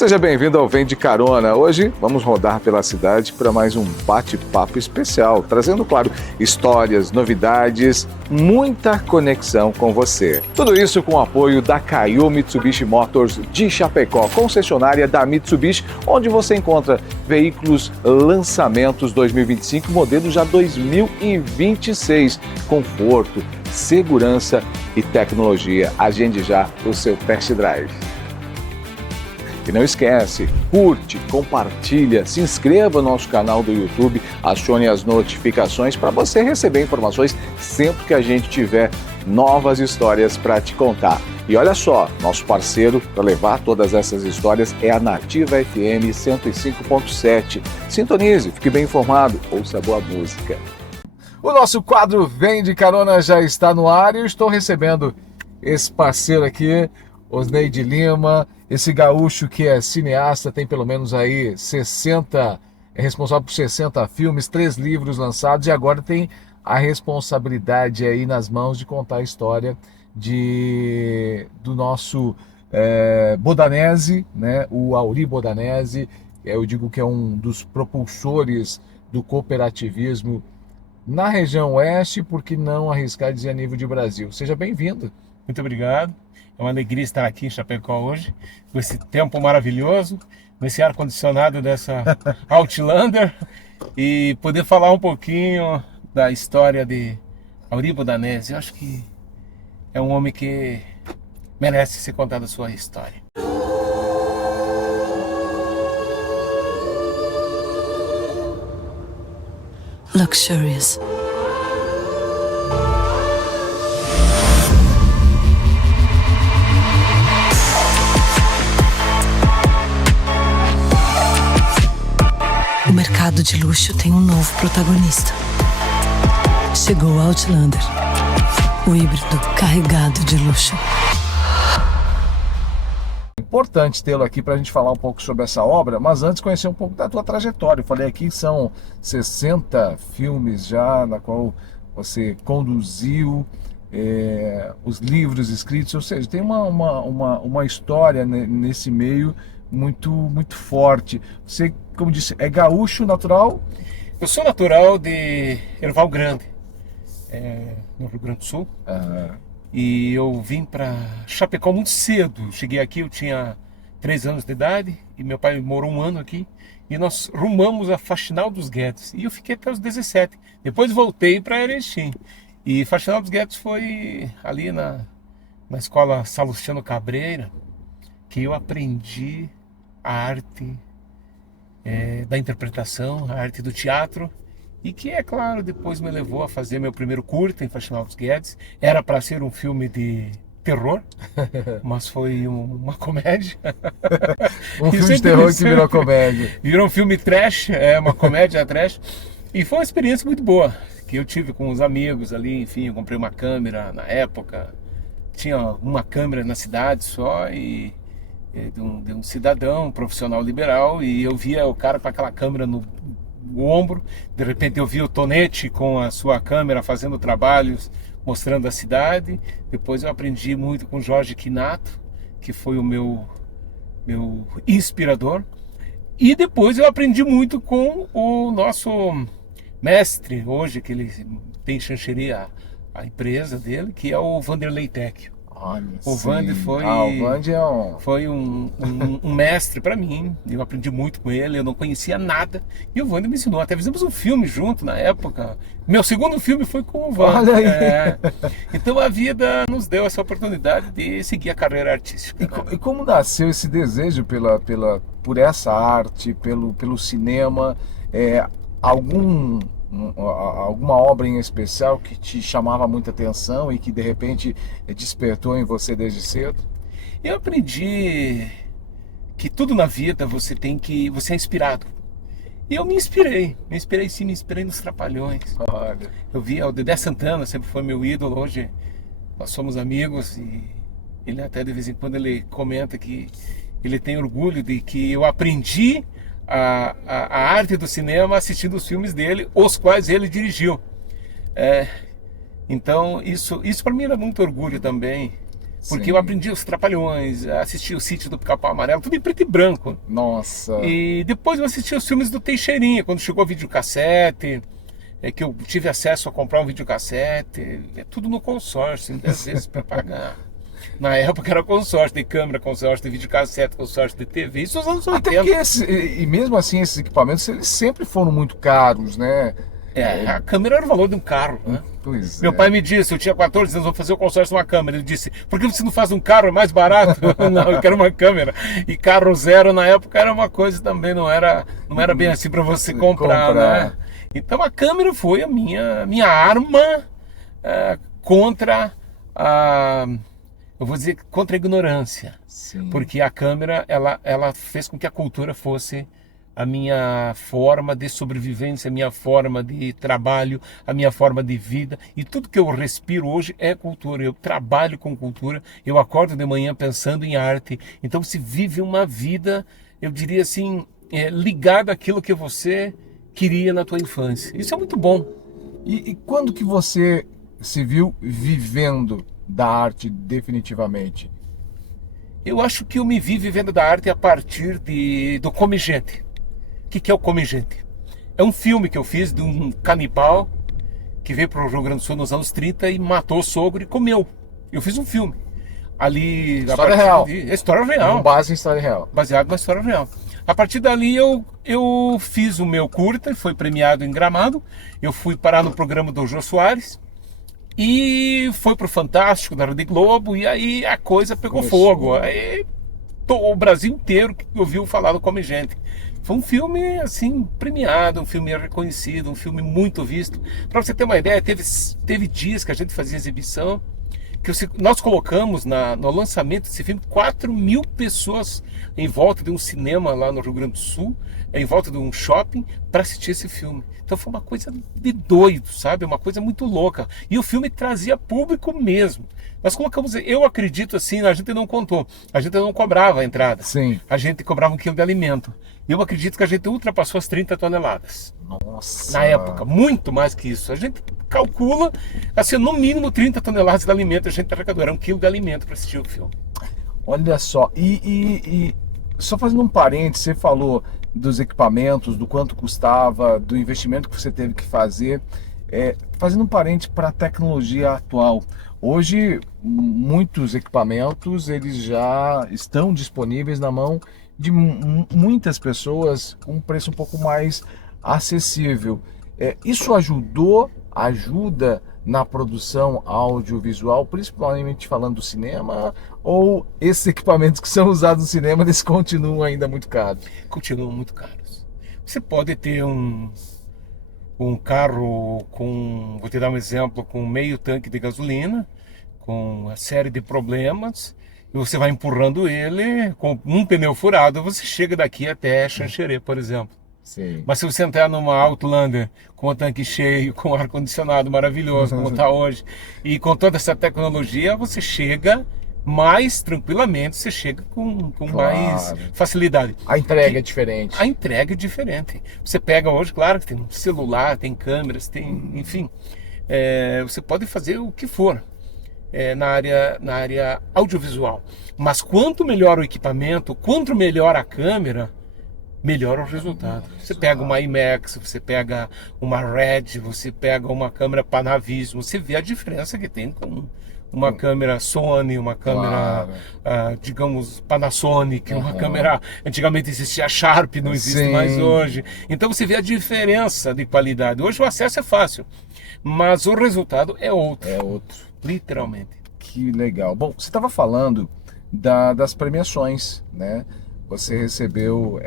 Seja bem-vindo ao Vem de Carona. Hoje vamos rodar pela cidade para mais um bate-papo especial, trazendo, claro, histórias, novidades, muita conexão com você. Tudo isso com o apoio da Kaiô Mitsubishi Motors de Chapecó, concessionária da Mitsubishi, onde você encontra veículos lançamentos 2025, modelo já 2026, conforto, segurança e tecnologia. Agende já o seu test drive. E não esquece, curte, compartilha, se inscreva no nosso canal do YouTube, acione as notificações para você receber informações sempre que a gente tiver novas histórias para te contar. E olha só, nosso parceiro para levar todas essas histórias é a Nativa FM 105.7. Sintonize, fique bem informado, ouça boa música. O nosso quadro Vem de Carona já está no ar e eu estou recebendo esse parceiro aqui, Osneide Lima, esse gaúcho que é cineasta, tem pelo menos aí 60, é responsável por 60 filmes, 3 livros lançados e agora tem a responsabilidade aí nas mãos de contar a história do nosso Bodanese, né? O Auri Bodanese, eu digo que é um dos propulsores do cooperativismo na região oeste, por que não arriscar dizer a nível de Brasil. Seja bem-vindo. Muito obrigado. É uma alegria estar aqui em Chapecó hoje, com esse tempo maravilhoso, com esse ar-condicionado dessa Outlander e poder falar um pouquinho da história de Auri Bodanese. Eu acho que é um homem que merece ser contado a sua história. Luxurious. O mercado de luxo tem um novo protagonista. Chegou o Outlander, o híbrido carregado de luxo. Importante tê-lo aqui para a gente falar um pouco sobre essa obra, mas antes conhecer um pouco da tua trajetória. Eu falei aqui que são 60 filmes já, na qual você conduziu, os livros escritos, ou seja, tem uma história nesse meio muito forte. Você, como disse, é gaúcho natural? Eu sou natural de Erval Grande, no Rio Grande do Sul. E eu vim para Chapecó muito cedo. Cheguei aqui, eu tinha 3 anos de idade e meu pai morou 1 ano aqui. E nós rumamos a Faxinal dos Guedes. E eu fiquei até os 17. Depois voltei para Erechim. E Faxinal dos Guedes foi ali na escola Salustiano Cabreira que eu aprendi a arte da interpretação, a arte do teatro. E que, é claro, depois me levou a fazer meu primeiro curta em Faxinal dos Guedes. Era para ser um filme de terror, mas foi uma comédia. Um filme de terror que virou comédia. Virou um filme trash, uma comédia trash. E foi uma experiência muito boa, que eu tive com os amigos ali, enfim, eu comprei uma câmera na época. Tinha uma câmera na cidade só e de um cidadão, um profissional liberal, e eu via o cara com aquela câmera no ombro. De repente eu vi o Tonete com a sua câmera fazendo trabalhos mostrando a cidade. Depois eu aprendi muito com Jorge Quinato, que foi o meu inspirador, e depois eu aprendi muito com o nosso mestre hoje, que ele tem chanceria a empresa dele, que é o Vanderlei Tecchio. O Vander foi um mestre para mim. Eu aprendi muito com ele, eu não conhecia nada e o Vander me ensinou. Até fizemos um filme junto na época. Meu segundo filme foi com o Vander. Então a vida nos deu essa oportunidade de seguir a carreira artística. E como nasceu esse desejo por essa arte, pelo cinema? Alguma obra em especial que te chamava muita atenção e que de repente despertou em você desde cedo? Eu aprendi que tudo na vida você é inspirado. E eu me inspirei nos Trapalhões. Olha. Eu vi o Dedé Santana, sempre foi meu ídolo. Hoje nós somos amigos e ele até de vez em quando ele comenta que ele tem orgulho de que eu aprendi a arte do cinema assistindo os filmes dele, os quais ele dirigiu. Então isso para mim era muito orgulho também, Porque Sim. eu aprendi os Trapalhões, assisti o Sítio do Pica-Pau Amarelo, tudo em preto e branco. Nossa. E depois eu assisti os filmes do Teixeirinha, quando chegou o videocassete, que eu tive acesso a comprar um videocassete, é tudo no consórcio, 10 vezes para pagar. Na época era consórcio de câmera, consórcio de videocassete, consórcio de TV, isso nos anos 80. Até porque, e mesmo assim, esses equipamentos, eles sempre foram muito caros, né? A câmera era o valor de um carro, né? Pois Meu é. pai me disse, eu tinha 14 anos, vou fazer o consórcio de uma câmera. Ele disse, por que você não faz um carro mais barato? Não, eu quero uma câmera. E carro zero na época era uma coisa também, não era bem assim para você comprar, né? Então a câmera foi a minha arma contra eu vou dizer, contra a ignorância. Sim. Porque a câmera, ela fez com que a cultura fosse a minha forma de sobrevivência, a minha forma de trabalho, a minha forma de vida. E tudo que eu respiro hoje é cultura. Eu trabalho com cultura, eu acordo de manhã pensando em arte. Então se vive uma vida, eu diria assim, ligada àquilo que você queria na tua infância. Isso é muito bom. E quando que você se viu vivendo da arte definitivamente? Eu acho que eu me vi vivendo da arte a partir do Come Gente. O que é o Come Gente? É um filme que eu fiz de um canibal que veio para o Rio Grande do Sul nos anos 30 e matou o sogro e comeu. Eu fiz um filme. Ali, História real. História real. Com base em história real. Baseado na história real. A partir dali eu fiz o meu curta, foi premiado em Gramado. Eu fui parar no programa do Jô Soares e foi pro Fantástico da Rede Globo e aí a coisa pegou fogo. Aí o Brasil inteiro ouviu falar do Come Gente. Foi um filme assim premiado, um filme reconhecido, um filme muito visto. Para você ter uma ideia, teve dias que a gente fazia exibição que nós colocamos no lançamento desse filme 4.000 pessoas em volta de um cinema lá no Rio Grande do Sul, em volta de um shopping, para assistir esse filme. Então foi uma coisa de doido, sabe? Uma coisa muito louca. E o filme trazia público mesmo. Nós colocamos, eu acredito assim, a gente não contou, a gente não cobrava a entrada. Sim. A gente cobrava 1 quilo de alimento. Eu acredito que a gente ultrapassou as 30 toneladas. Nossa. Na época, muito mais que isso. A gente calcula, assim, no mínimo 30 toneladas de alimento a gente arrecadou. Era 1 quilo de alimento para assistir o filme. Olha só, e só fazendo um parênteses, você falou dos equipamentos, do quanto custava, do investimento que você teve que fazer. Fazendo um parênteses para a tecnologia atual. Hoje, muitos equipamentos eles já estão disponíveis na mão de muitas pessoas com um preço um pouco mais acessível. Isso ajuda na produção audiovisual, principalmente falando do cinema, ou esses equipamentos que são usados no cinema, eles continuam ainda muito caros? Continuam muito caros. Você pode ter um carro vou te dar um exemplo, com meio tanque de gasolina, com uma série de problemas, e você vai empurrando ele, com um pneu furado, você chega daqui até Xanxerê, por exemplo. Sim. Mas se você entrar numa Outlander com o tanque cheio, com ar-condicionado maravilhoso, como está hoje, e com toda essa tecnologia, você chega mais tranquilamente, você chega com mais facilidade. A entrega é diferente. A entrega é diferente. Você pega hoje, claro que tem um celular, tem câmeras, tem, enfim, você pode fazer o que for na área audiovisual. Mas quanto melhor o equipamento, quanto melhor a câmera, melhor o resultado. Você pega uma IMAX, você pega uma Red, você pega uma câmera Panavision, você vê a diferença que tem com uma câmera Sony, uma câmera, digamos, Panasonic, uma câmera... Antigamente existia a Sharp, não existe mais hoje. Então você vê a diferença de qualidade. Hoje o acesso é fácil, mas o resultado é outro. É outro. Literalmente. Que legal. Bom, você estava falando das premiações, né? Você recebeu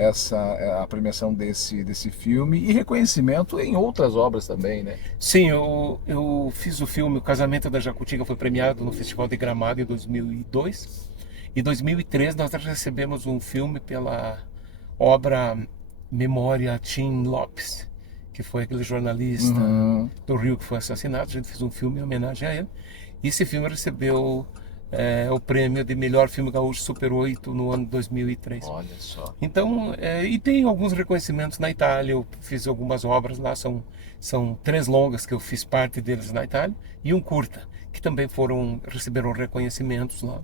a premiação desse filme e reconhecimento em outras obras também, né? Sim, eu fiz o filme O Casamento da Jacutinga, foi premiado no Festival de Gramado em 2002. Em 2003 nós recebemos um filme pela obra Memória Tim Lopes, que foi aquele jornalista do Rio que foi assassinado. A gente fez um filme em homenagem a ele. E esse filme recebeu o prêmio de melhor filme gaúcho Super 8 no ano 2003. Olha só. Então, e tem alguns reconhecimentos na Itália. Eu fiz algumas obras lá, são 3 longas que eu fiz parte deles na Itália e um curta, que também receberam reconhecimentos lá.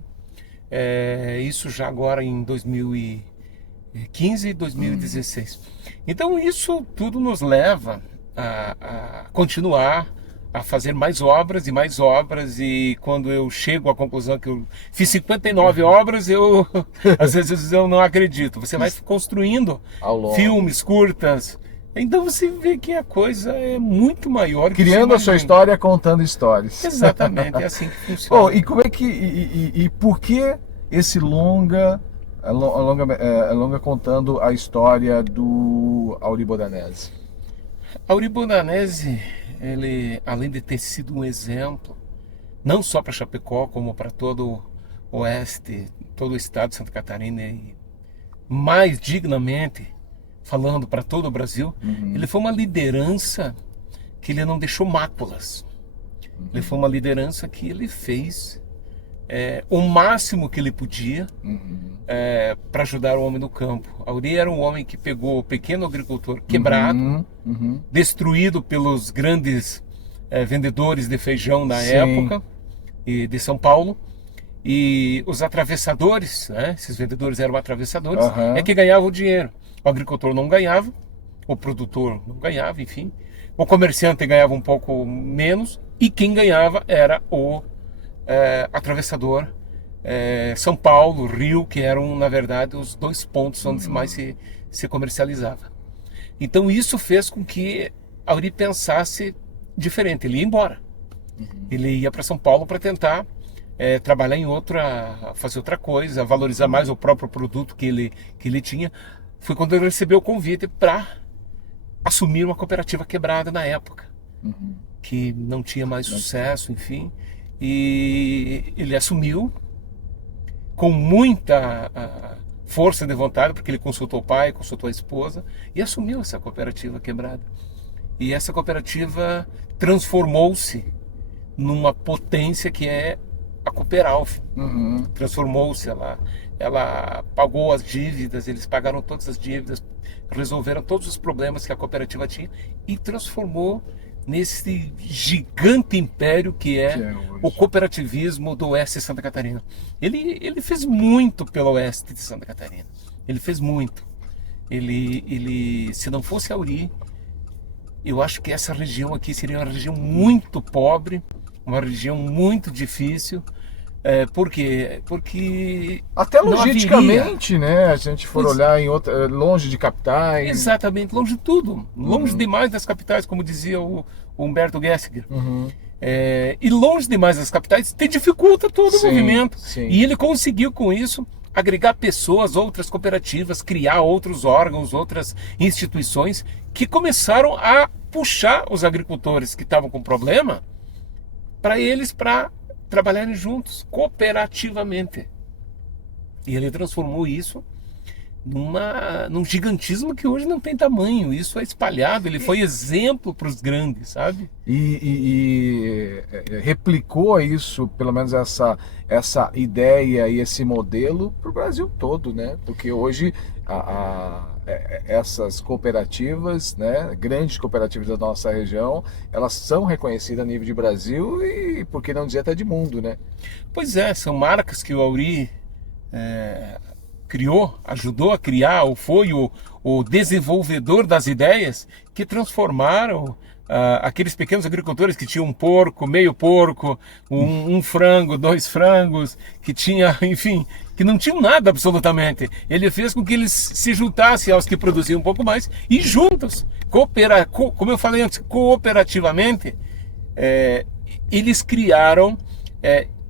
Isso já agora em 2015 e 2016. Então isso tudo nos leva a continuar a fazer mais obras, e quando eu chego à conclusão que eu fiz 59 obras, às vezes eu não acredito. Você vai construindo filmes, curtas, então você vê que a coisa é muito maior. Criando a sua história, contando histórias. Exatamente, é assim que funciona. E como é que e por que esse longa contando a história do Auri Bodanese? Auri Bodanese, ele, além de ter sido um exemplo, não só para Chapecó, como para todo o oeste, todo o estado de Santa Catarina, e mais dignamente falando para todo o Brasil, ele foi uma liderança que ele não deixou máculas. Ele foi uma liderança que ele fez o máximo que ele podia para ajudar o homem do campo. Auri era um homem que pegou o pequeno agricultor quebrado, destruído pelos grandes vendedores de feijão na época de São Paulo, e os atravessadores, esses vendedores eram atravessadores, que ganhavam o dinheiro. O agricultor não ganhava, o produtor não ganhava, enfim. O comerciante ganhava um pouco menos, e quem ganhava era o atravessador, São Paulo, Rio, que eram, na verdade, os 2 pontos onde mais se comercializava. Então isso fez com que Auri pensasse diferente. Ele ia embora. Ele ia para São Paulo para tentar trabalhar fazer outra coisa, valorizar mais o próprio produto que ele tinha. Foi quando ele recebeu o convite para assumir uma cooperativa quebrada na época, que não tinha mais sucesso, enfim. E ele assumiu com muita força de vontade, porque ele consultou o pai, consultou a esposa, e assumiu essa cooperativa quebrada. E essa cooperativa transformou-se numa potência que é a Cooperalfa. Transformou-se, ela pagou as dívidas, eles pagaram todas as dívidas, resolveram todos os problemas que a cooperativa tinha e transformou nesse gigante império que é o cooperativismo do oeste de Santa Catarina. Ele fez muito pelo oeste de Santa Catarina. Ele fez muito. Ele, se não fosse Auri, eu acho que essa região aqui seria uma região muito pobre, uma região muito difícil. Por quê? Porque até logisticamente, né? Se a gente for olhar longe de capitais. Exatamente, longe de tudo. Longe demais das capitais, como dizia o Humberto Gessinger. E longe demais das capitais te dificulta todo o movimento. E ele conseguiu com isso agregar pessoas, outras cooperativas, criar outros órgãos, outras instituições que começaram a puxar os agricultores que estavam com problema para trabalharem juntos, cooperativamente. E ele transformou isso num gigantismo que hoje não tem tamanho. Isso é espalhado, ele foi exemplo para os grandes, sabe? E replicou isso, pelo menos essa ideia e esse modelo para o Brasil todo, né? Porque hoje essas cooperativas, né, grandes cooperativas da nossa região, elas são reconhecidas a nível de Brasil e, por que não dizer, até de mundo, né? Pois é, são marcas que o Auri criou, ajudou a criar, ou foi o desenvolvedor das ideias que transformaram aqueles pequenos agricultores que tinham um porco, meio porco, um frango, 2 frangos, que tinha, enfim, que não tinham nada absolutamente. Ele fez com que eles se juntassem aos que produziam um pouco mais e juntos, como eu falei antes, cooperativamente, eles criaram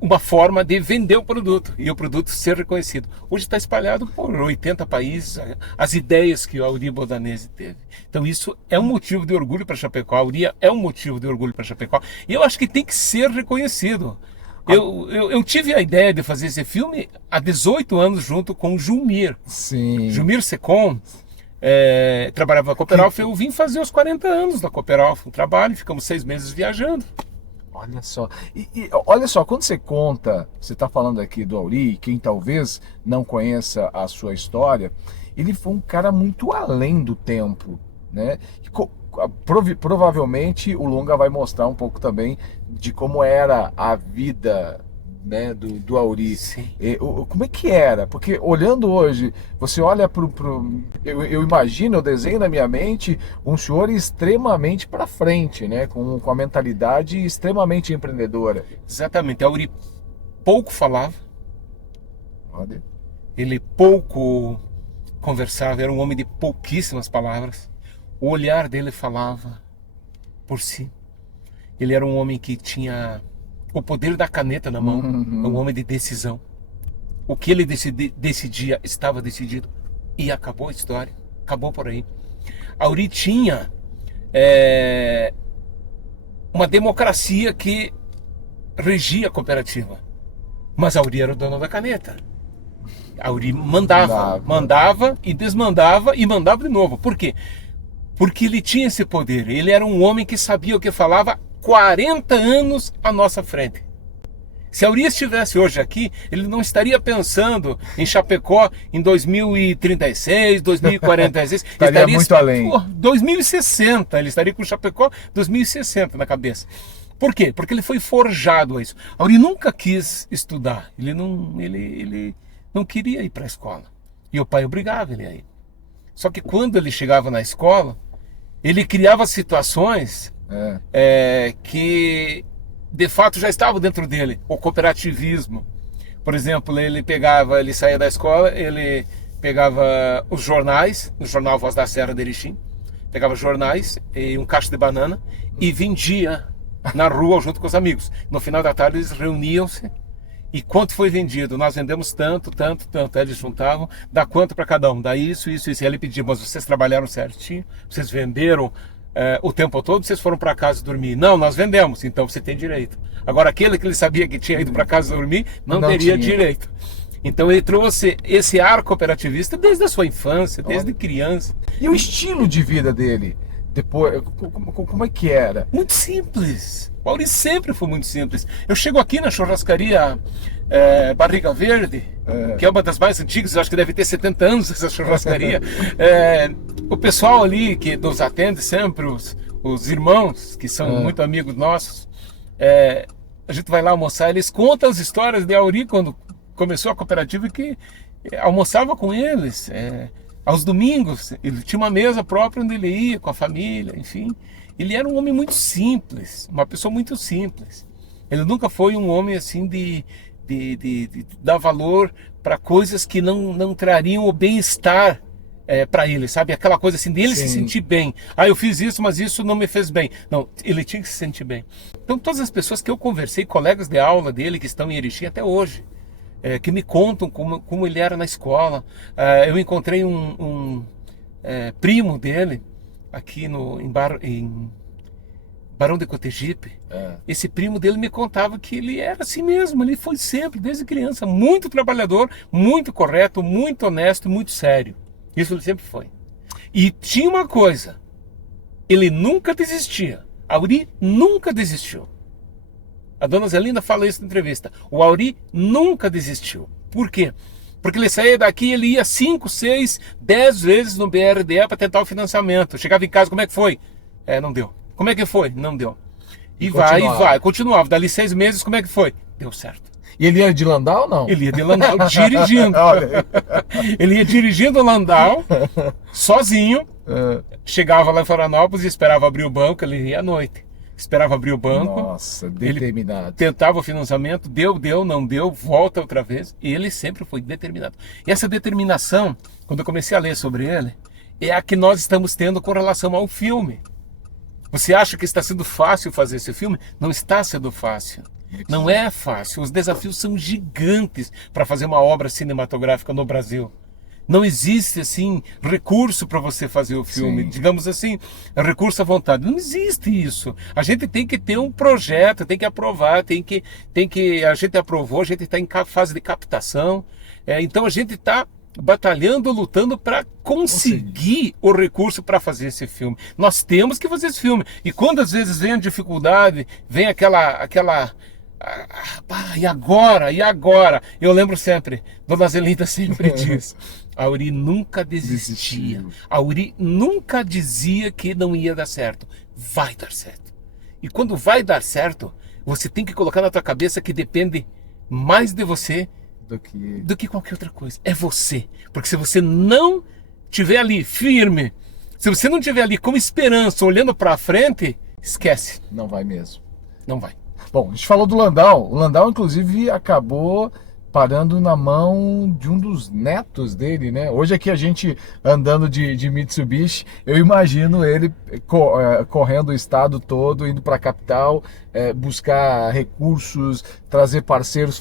uma forma de vender o produto e o produto ser reconhecido. Hoje está espalhado por 80 países as ideias que o Auri Bodanese teve. Então isso é um motivo de orgulho para Chapecó. A Auri é um motivo de orgulho para Chapecó. E eu acho que tem que ser reconhecido. Eu tive a ideia de fazer esse filme há 18 anos junto com o Jumir. Jumir Secom trabalhava na Cooperalfa. Eu vim fazer os 40 anos da Cooperalfa, um trabalho, ficamos 6 meses viajando. Olha só. Olha só, quando você conta, você está falando aqui do Auri, quem talvez não conheça a sua história, ele foi um cara muito além do tempo, né? Provavelmente o longa vai mostrar um pouco também de como era a vida, né, do Auri. Sim. Como é que era? Porque olhando hoje, você olha eu imagino, eu desenho na minha mente um senhor extremamente para frente, né, com a mentalidade extremamente empreendedora. Exatamente. Auri pouco falava, Olha. ele pouco conversava, era um homem de pouquíssimas palavras. O olhar dele falava por si. Ele era um homem que tinha o poder da caneta na mão, um homem de decisão. O que ele decidia estava decidido e acabou a história, acabou por aí. Auri tinha uma democracia que regia a cooperativa, mas Auri era o dono da caneta. Auri mandava e desmandava e mandava de novo. Por quê? Porque ele tinha esse poder. Ele era um homem que sabia o que falava 40 anos à nossa frente. Se Auri estivesse hoje aqui, ele não estaria pensando em Chapecó em 2036, 2046. estaria muito além. 2060, ele estaria com Chapecó 2060 na cabeça. Por quê? Porque ele foi forjado a isso. Auri nunca quis estudar. Ele não queria ir para a escola. E o pai obrigava ele a ir. Só que quando ele chegava na escola, ele criava situações que de fato já estavam dentro dele. O cooperativismo. Por exemplo, ele saía da escola, ele pegava os jornais, no jornal Voz da Serra de Erechim, pegava jornais e um cacho de banana e vendia na rua junto com os amigos. No final da tarde eles reuniam-se e quanto foi vendido? Nós vendemos tanto. Aí eles juntavam, dá quanto para cada um? Dá isso. E ele pedia, mas vocês trabalharam certinho? Vocês venderam o tempo todo? Vocês foram para casa dormir? Não, nós vendemos, então você tem direito. Agora aquele que ele sabia que tinha ido para casa dormir, não teria direito. Então ele trouxe esse ar cooperativista desde a sua infância, desde criança. E o estilo de vida dele? Depois, como é que era? Muito simples. O Auri sempre foi muito simples. Eu chego aqui na churrascaria Barriga Verde, que é uma das mais antigas, acho que deve ter 70 anos essa churrascaria. O pessoal ali que nos atende sempre, os irmãos, que são muito amigos nossos, a gente vai lá almoçar, eles contam as histórias de Auri quando começou a cooperativa, que almoçava com eles. Aos domingos, ele tinha uma mesa própria onde ele ia com a família, enfim. Ele era um homem muito simples, uma pessoa muito simples. Ele nunca foi um homem assim de dar valor para coisas que não trariam o bem-estar para ele, sabe? Aquela coisa assim, dele se sentir bem. Eu fiz isso, mas isso não me fez bem. Não, ele tinha que se sentir bem. Então, todas as pessoas que eu conversei, colegas de aula dele que estão em Erechim até hoje, que me contam como ele era na escola. Eu encontrei um primo dele aqui em Barão de Cotegipe. Esse primo dele me contava que ele era assim mesmo. Ele foi sempre, desde criança, muito trabalhador, muito correto, muito honesto, muito sério. Isso ele sempre foi. E tinha uma coisa, ele nunca desistia. Auri nunca desistiu. A dona Zelinda fala isso na entrevista. O Auri nunca desistiu. Por quê? Porque ele saía daqui e ele ia 5, 6, 10 vezes no BRDE para tentar o financiamento. Chegava em casa, como é que foi? Não deu. Como é que foi? Não deu. E vai. Continuava. Dali 6 meses, como é que foi? Deu certo. E ele ia de Landau ou não? Ele ia de Landau dirigindo. Ele ia dirigindo o Landau, sozinho. Chegava lá em Florianópolis e esperava abrir o banco, ele ia à noite. Esperava abrir o banco. Nossa, determinado. Ele tentava o financiamento, deu, não deu, volta outra vez. E ele sempre foi determinado. E essa determinação, quando eu comecei a ler sobre ele, é a que nós estamos tendo com relação ao filme. Você acha que está sendo fácil fazer esse filme? Não está sendo fácil. Não é fácil. Os desafios são gigantes para fazer uma obra cinematográfica no Brasil. Não existe, assim, recurso para você fazer o filme. Digamos assim, recurso à vontade. Não existe isso. A gente tem que ter um projeto, tem que aprovar, a gente aprovou, a gente está em fase de captação. Então a gente está batalhando, lutando para conseguir o recurso para fazer esse filme. Nós temos que fazer esse filme. E quando às vezes vem a dificuldade, vem aquela e agora? E agora? Eu lembro sempre, Dona Zelinda sempre diz, a Auri nunca desistia. A Auri nunca dizia que não ia dar certo. Vai dar certo. E quando vai dar certo, você tem que colocar na tua cabeça que depende mais de você do que qualquer outra coisa. É você. Porque se você não estiver ali firme, se você não estiver ali com esperança, olhando para frente, esquece. Não vai mesmo. Não vai. Bom, a gente falou do Landau. O Landau, inclusive, acabou parando na mão de um dos netos dele, né? Hoje aqui a gente andando de Mitsubishi, eu imagino ele correndo o estado todo, indo para a capital, buscar recursos, trazer parceiros,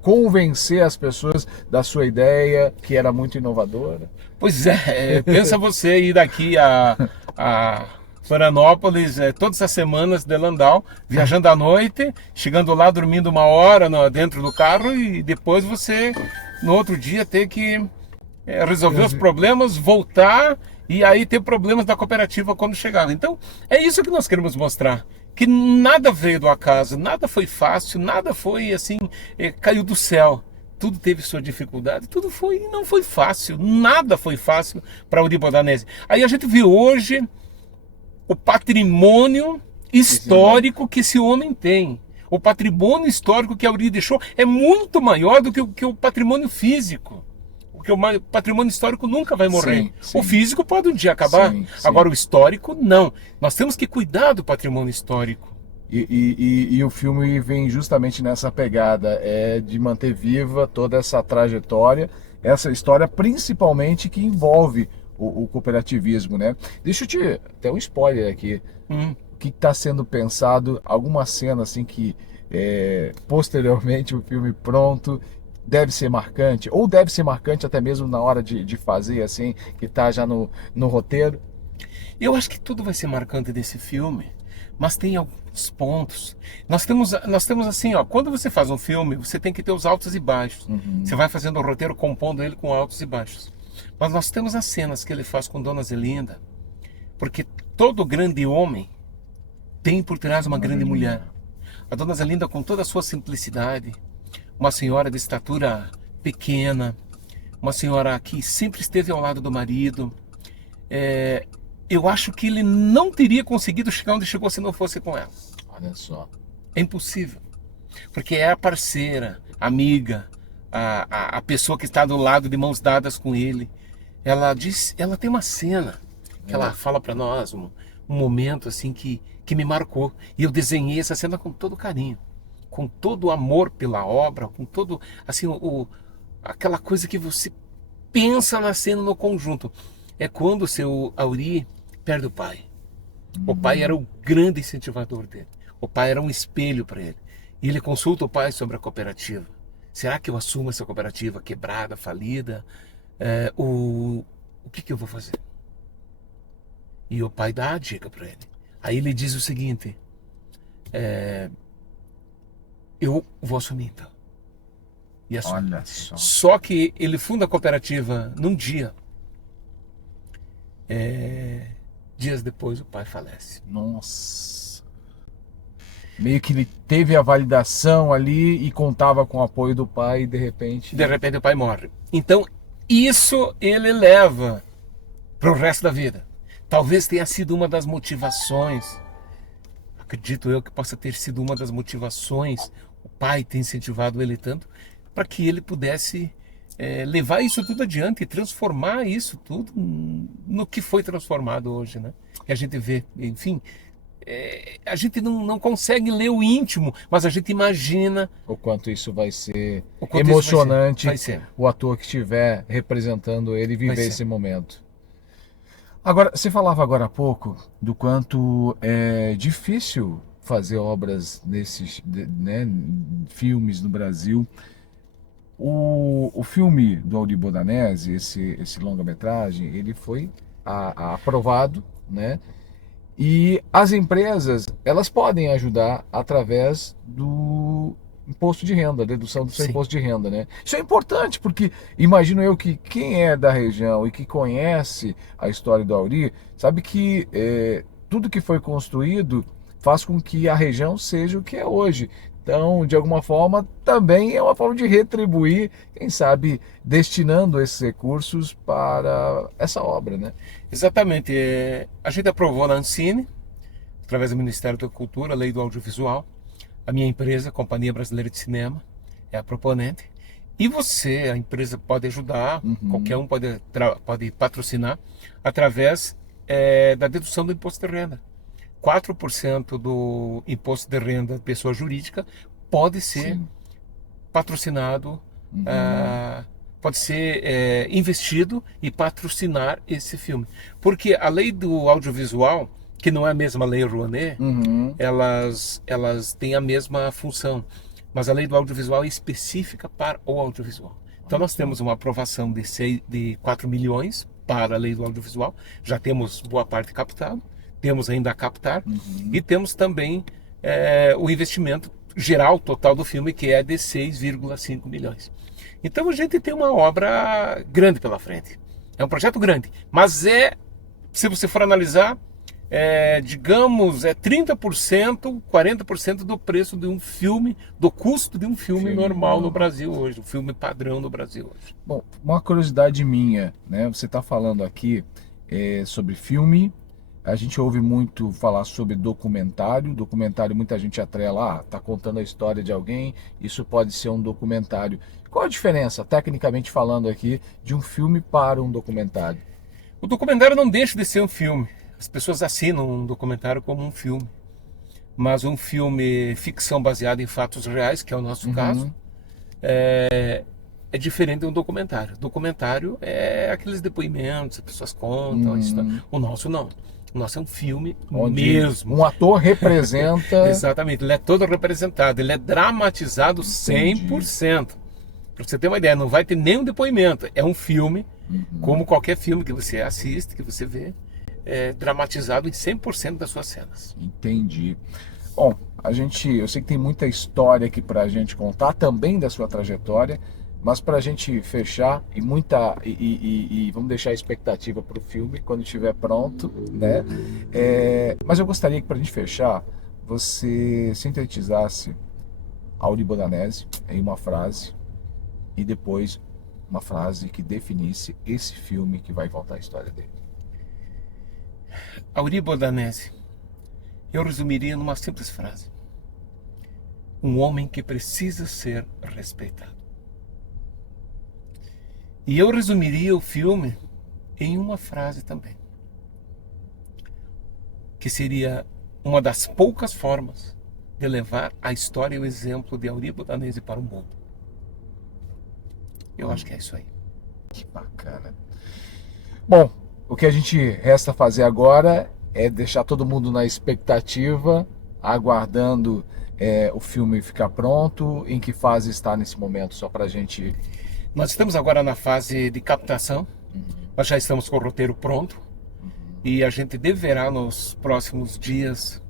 convencer as pessoas da sua ideia, que era muito inovadora. Pois é, pensa você ir daqui a Florianópolis todas as semanas de Landau, viajando à noite, chegando lá, dormindo 1 hora dentro do carro e depois você, no outro dia, ter que resolver os problemas, voltar e aí ter problemas da cooperativa quando chegar. Então, é isso que nós queremos mostrar. Que nada veio do acaso, nada foi fácil, nada foi assim, caiu do céu. Tudo teve sua dificuldade, tudo foi, não foi fácil, nada foi fácil para Auri Bodanese. Aí a gente viu hoje o patrimônio histórico que esse homem tem. O patrimônio histórico que a Auri deixou é muito maior do que o patrimônio físico. Porque o patrimônio histórico nunca vai morrer. Sim, sim. O físico pode um dia acabar, Sim. agora o histórico não. Nós temos que cuidar do patrimônio histórico. E o filme vem justamente nessa pegada, de manter viva toda essa trajetória, essa história principalmente que envolve o cooperativismo, né? Deixa eu te... Até um spoiler aqui. O que está sendo pensado, alguma cena assim que posteriormente o filme pronto deve ser marcante, ou deve ser marcante até mesmo na hora de fazer, assim, que está já no roteiro? Eu acho que tudo vai ser marcante desse filme, mas tem alguns pontos. Nós temos assim, ó, quando você faz um filme, você tem que ter os altos e baixos. Você vai fazendo o roteiro, compondo ele com altos e baixos. Mas nós temos as cenas que ele faz com Dona Zelinda, porque todo grande homem tem por trás uma grande mulher. A Dona Zelinda, com toda a sua simplicidade, uma senhora de estatura pequena, uma senhora que sempre esteve ao lado do marido, eu acho que ele não teria conseguido chegar onde chegou se não fosse com ela. Olha só. É impossível. Porque é a parceira, amiga, a pessoa que está do lado de mãos dadas com ele. Ela tem uma cena que ela fala para nós, um momento assim que me marcou. E eu desenhei essa cena com todo carinho, com todo o amor pela obra, com todo assim aquela coisa que você pensa na cena no conjunto. É quando o seu Auri perde o pai. O pai era o grande incentivador dele. O pai era um espelho para ele. E ele consulta o pai sobre a cooperativa. Será que eu assumo essa cooperativa quebrada, falida? O que eu vou fazer? E o pai dá a dica para ele. Aí ele diz o seguinte: eu vou assumir então. E assume. Olha só. Só que ele funda a cooperativa num dia. Dias depois o pai falece. Nossa. Meio que ele teve a validação ali e contava com o apoio do pai e de repente o pai morre. Então isso ele leva para o resto da vida. Talvez tenha sido uma das motivações, acredito eu que possa ter sido uma das motivações, o pai ter incentivado ele tanto, para que ele pudesse levar isso tudo adiante e transformar isso tudo no que foi transformado hoje, né? Que a gente vê, enfim, a gente não consegue ler o íntimo, mas a gente imagina o quanto isso vai ser quanto emocionante, vai ser. O ator que estiver representando ele viver esse momento. Agora, você falava agora há pouco do quanto é difícil fazer obras nesses, né, filmes no Brasil. O filme do Auri Bodanese, esse longa-metragem, ele foi aprovado, né? E as empresas, elas podem ajudar através do imposto de renda, dedução do seu Sim. imposto de renda, né? Isso é importante, porque imagino eu que quem é da região e que conhece a história do Auri, sabe que tudo que foi construído faz com que a região seja o que é hoje. Então, de alguma forma, também é uma forma de retribuir, quem sabe, destinando esses recursos para essa obra, né? Exatamente. A gente aprovou na Ancine, através do Ministério da Cultura, a Lei do Audiovisual. A minha empresa, a Companhia Brasileira de Cinema, é a proponente. E você, a empresa, pode ajudar, qualquer um pode patrocinar, através da dedução do imposto de renda. 4% do imposto de renda de pessoa jurídica pode ser Sim. patrocinado, pode ser investido e patrocinar esse filme. Porque a lei do audiovisual, que não é a mesma lei Rouanet, elas têm a mesma função. Mas a lei do audiovisual é específica para o audiovisual. Então nós temos uma aprovação de 4 milhões para a lei do audiovisual. Já temos boa parte captado, temos ainda a captar e temos também o investimento geral total do filme, que é de 6,5 milhões. Então a gente tem uma obra grande pela frente. É um projeto grande, mas se você for analisar, digamos, 30%, 40% do preço de um filme, do custo de um filme normal no Brasil hoje, um filme padrão no Brasil hoje. Bom, uma curiosidade minha, né? Você está falando aqui sobre filme, a gente ouve muito falar sobre documentário. Documentário, muita gente atrela, tá contando a história de alguém, isso pode ser um documentário. Qual a diferença, tecnicamente falando aqui, de um filme para um documentário? O documentário não deixa de ser um filme. As pessoas assinam um documentário como um filme. Mas um filme ficção baseado em fatos reais, que é o nosso caso, é diferente de um documentário. Documentário é aqueles depoimentos, as pessoas contam a história. O nosso não. O nosso é um filme Onde mesmo. um ator representa... Exatamente, ele é todo representado, ele é dramatizado 100%. Para você ter uma ideia, não vai ter nenhum depoimento. É um filme, como qualquer filme que você assiste, que você vê, dramatizado em 100% das suas cenas. Entendi. Bom, eu sei que tem muita história aqui pra gente contar, também da sua trajetória, mas pra gente fechar, e vamos deixar a expectativa pro filme quando estiver pronto, né? Mas eu gostaria que pra gente fechar, você sintetizasse Auri Bodanese em uma frase, e depois uma frase que definisse esse filme que vai contar a história dele. Auri Bodanese, eu resumiria numa simples frase: um homem que precisa ser respeitado. E eu resumiria o filme em uma frase também, que seria uma das poucas formas de levar a história e o exemplo de Auri Bodanese para o mundo. Eu acho que é isso aí. Que bacana. Bom, o que a gente resta fazer agora é deixar todo mundo na expectativa, aguardando o filme ficar pronto. Em que fase está nesse momento, só para a gente... Nós estamos agora na fase de captação. Nós já estamos com o roteiro pronto. E a gente deverá, nos próximos dias,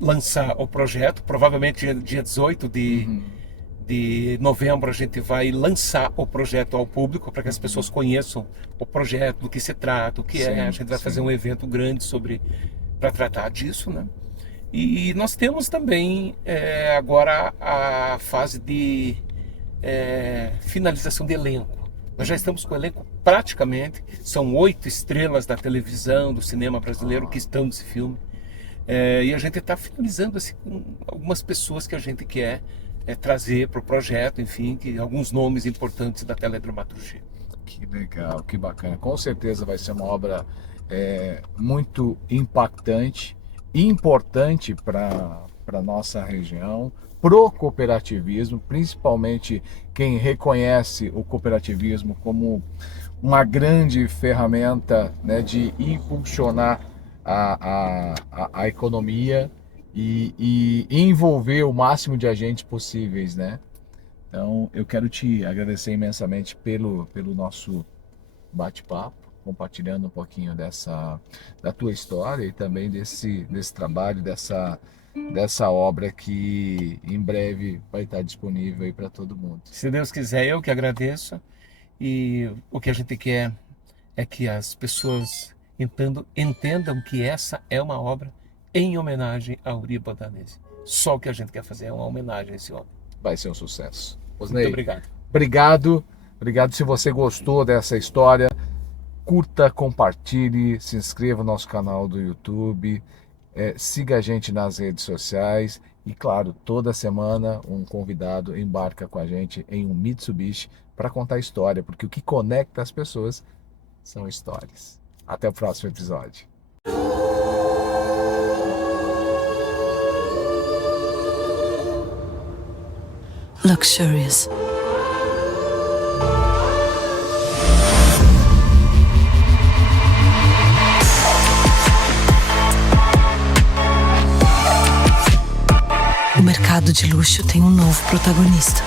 lançar o projeto. Provavelmente dia 18 de novembro a gente vai lançar o projeto ao público, para que as pessoas conheçam o projeto, do que se trata, o que é. A gente vai fazer um evento grande para tratar disso, né? E nós temos também agora a fase de finalização de elenco. Nós já estamos com o elenco praticamente, são 8 estrelas da televisão, do cinema brasileiro que estão nesse filme. E a gente está finalizando assim, com algumas pessoas que a gente quer trazer para o projeto, enfim, alguns nomes importantes da teledramaturgia. Que legal, que bacana. Com certeza vai ser uma obra muito impactante, importante para a nossa região, pro cooperativismo, principalmente quem reconhece o cooperativismo como uma grande ferramenta, né, de impulsionar a economia e envolver o máximo de agentes possíveis, né? Então, eu quero te agradecer imensamente pelo nosso bate-papo, compartilhando um pouquinho da tua história e também desse trabalho, dessa obra que em breve vai estar disponível aí para todo mundo. Se Deus quiser, eu que agradeço. E o que a gente quer é que as pessoas entendam que essa é uma obra em homenagem a Uri Bodanese. Só o que a gente quer fazer é uma homenagem a esse homem. Vai ser um sucesso. Muito Osnei, obrigado. Obrigado se você gostou dessa história. Curta, compartilhe, se inscreva no nosso canal do YouTube, siga a gente nas redes sociais e, claro, toda semana um convidado embarca com a gente em um Mitsubishi para contar história, porque o que conecta as pessoas são histórias. Até o próximo episódio. Luxurious. O mercado de luxo tem um novo protagonista.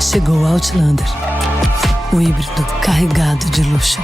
Chegou o Outlander, o híbrido carregado de luxo.